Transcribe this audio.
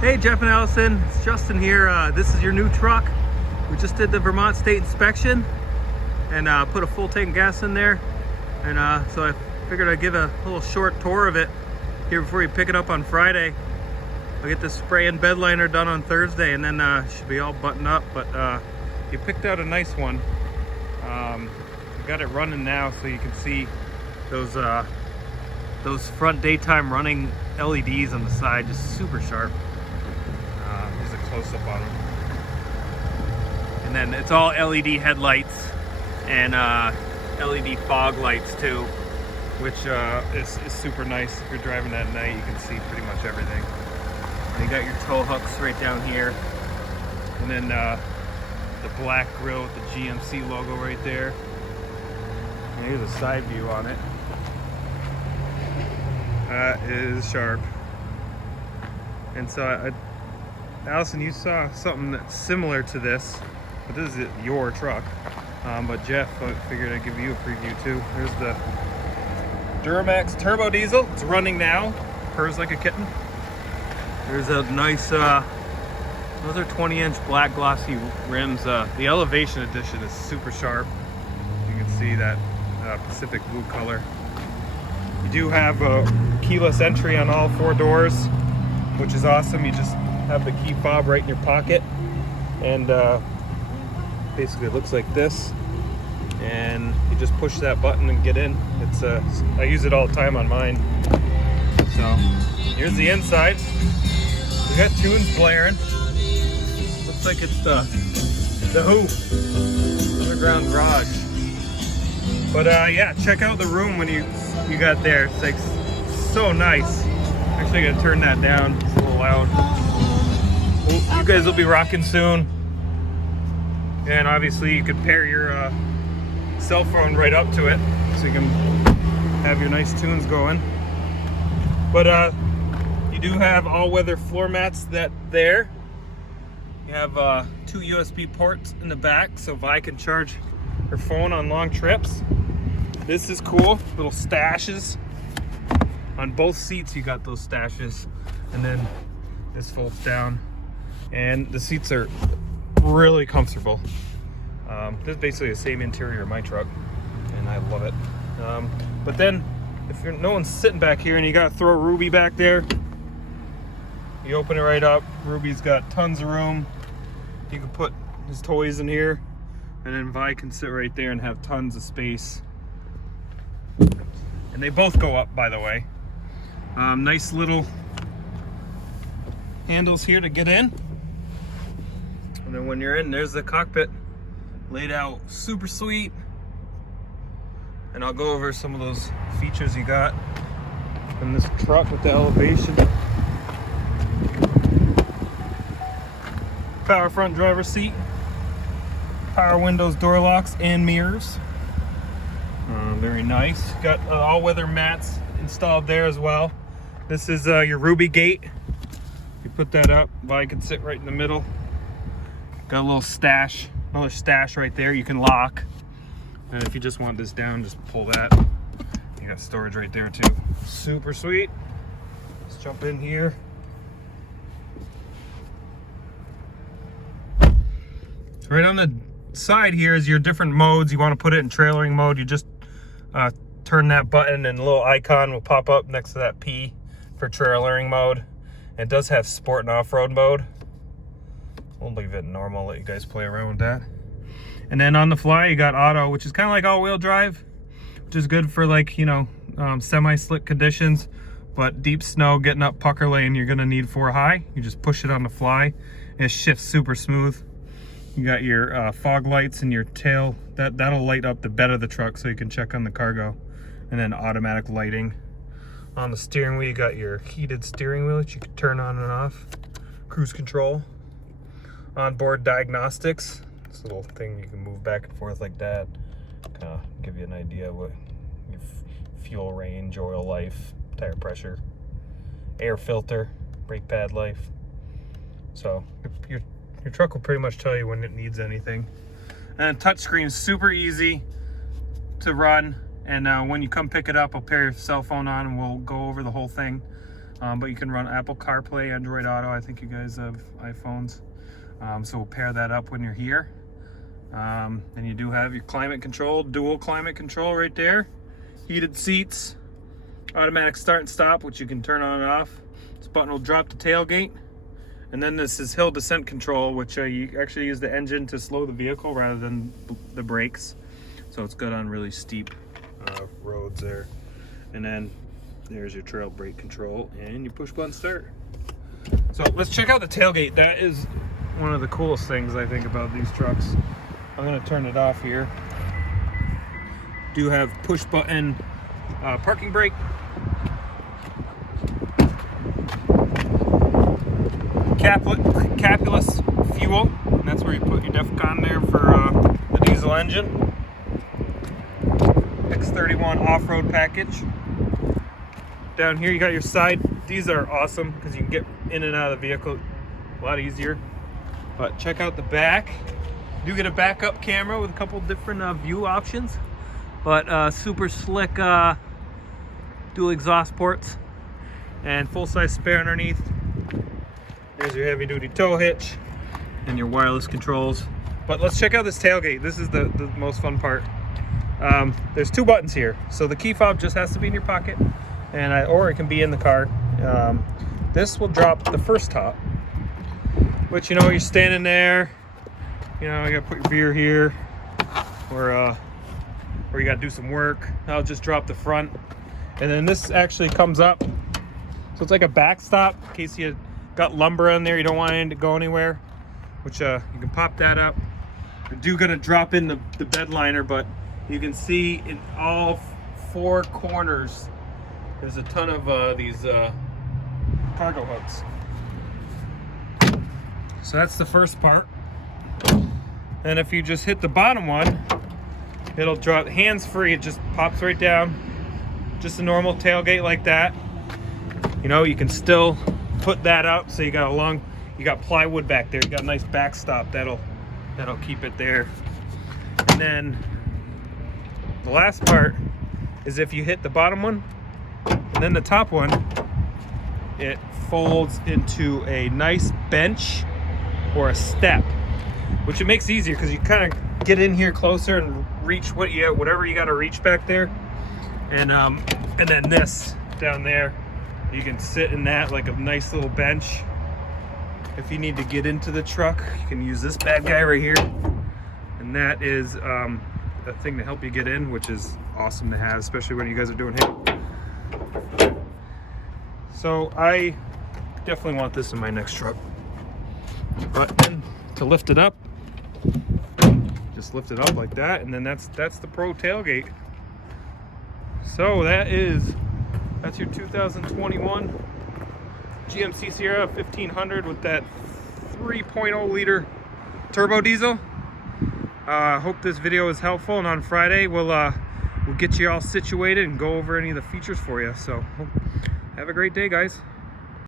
Hey Jeff and Allison, it's Justin here. This is your new truck. We just did the Vermont State inspection and put a full tank of gas in there. And so I figured I'd give a little short tour of it here before you pick it up on Friday. I'll get the spray and bed liner done on Thursday, and then should be all buttoned up. But you picked out a nice one. Got it running now, so you can see those front daytime running LEDs on the side, just super sharp. Here's a close-up on them. And then it's all LED headlights and LED fog lights too, which is super nice. If you're driving at night, you can see pretty much everything. And you got your tow hooks right down here. And then the black grille with the GMC logo right there. And here's a side view on it. That is sharp. And so Allison, you saw something that's similar to this, but this is your truck. But Jeff, I figured I'd give you a preview too. There's the Duramax turbo diesel. It's running now, purrs like a kitten. There's a nice, those are 20-inch black glossy rims. The Elevation Edition is super sharp. You can see that Pacific blue color. You do have a keyless entry on all four doors, which is awesome. You just have the key fob right in your pocket, and basically it looks like this, and you just push that button and get in. It's I use it all the time on mine. So here's the inside. We got tunes blaring. Looks like it's the Who underground garage. But yeah, check out the room when you got there. It's like so nice. Actually, I gotta turn that down. It's a little loud. Well, you guys will be rocking soon. And obviously, you could pair your cell phone right up to it, so you can have your nice tunes going. But you do have all-weather floor mats there. You have 2 USB ports in the back, so Vi can charge her phone on long trips. This is cool. Little stashes. On both seats you got those stashes. And then this folds down. And the seats are really comfortable. This is basically the same interior of my truck, and I love it. But then, if no one's sitting back here and you gotta throw Ruby back there, you open it right up. Ruby's got tons of room. You can put his toys in here, and then Vi can sit right there and have tons of space. And they both go up, by the way. Nice little handles here to get in. And then when you're in, there's the cockpit laid out super sweet. And I'll go over some of those features you got in this truck with the Elevation. Power front driver's seat. Power windows, door locks, and mirrors. Very nice. Got all-weather mats installed there as well. This is your Ruby gate. You put that up, Vi can sit right in the middle. Got a little stash, another stash right there you can lock. And if you just want this down, just pull that. You got storage right there too. Super sweet. Let's jump in here. Right on the side here is your different modes. You want to put it in trailering mode, you just turn that button and a little icon will pop up next to that P for trailering mode. It does have sport and off-road mode. We'll leave it normal, let you guys play around with that. And then on the fly you got auto, which is kind of like all-wheel drive, which is good for, like, you know, semi-slick conditions. But deep snow, getting up pucker lane, you're gonna need 4 high. You just push it on the fly and it shifts super smooth. You got your fog lights and your tail. That'll light up the bed of the truck so you can check on the cargo. And then automatic lighting. On the steering wheel, you got your heated steering wheel that you can turn on and off. Cruise control. Onboard diagnostics. This little thing you can move back and forth like that. Kind of give you an idea of what your fuel range, oil life, tire pressure, air filter, brake pad life. So your truck will pretty much tell you when it needs anything. And touchscreen is super easy to run. And when you come pick it up, I'll pair your cell phone on and we'll go over the whole thing. but you can run Apple CarPlay, Android Auto. I think you guys have iPhones. So we'll pair that up when you're here. And you do have your climate control, dual climate control right there. Heated seats, automatic start and stop, which you can turn on and off. This button will drop the tailgate. And then this is hill descent control, which you actually use the engine to slow the vehicle rather than the brakes. So it's good on really steep roads there. And then there's your trail brake control and you push button start. So let's check out the tailgate. That is one of the coolest things I think about these trucks. I'm gonna turn it off here. Do have push button parking brake. Capless fuel, and that's where you put your DEFCON there for the diesel engine. X31 off-road package. Down here you got your side. These are awesome because you can get in and out of the vehicle a lot easier. But check out the back. You do get a backup camera with a couple different view options, but super slick dual exhaust ports and full-size spare underneath. There's your heavy-duty tow hitch and your wireless controls. But let's check out this tailgate. This is the most fun part. There's two buttons here. So the key fob just has to be in your pocket, or it can be in the car. This will drop the first top, which, you know, you're standing there, you know, you gotta put your beer here, or you gotta do some work. I'll just drop the front. And then this actually comes up. So it's like a backstop in case you got lumber on there, you don't want it to go anywhere, which you can pop that up. I'm gonna drop in the bed liner, but you can see in all four corners there's a ton of these cargo hooks. So that's the first part. And if you just hit the bottom one, it'll drop hands-free. It just pops right down. Just a normal tailgate like that. You know, you can still put that up, so you got plywood back there. You got a nice backstop that'll keep it there. And then the last part is if you hit the bottom one and then the top one, it folds into a nice bench or a step, which it makes easier because you kind of get in here closer and reach whatever you got to reach back there. And then this down there, you can sit in that like a nice little bench. If you need to get into the truck, you can use this bad guy right here. And that is a thing to help you get in, which is awesome to have, especially when you guys are doing it. So I definitely want this in my next truck. But then to lift it up, just lift it up like that, and then that's the Pro tailgate. So that's your 2021 GMC Sierra 1500 with that 3.0 liter turbo diesel. Hope this video is helpful, and on Friday we'll get you all situated and go over any of the features for you. So have a great day, guys.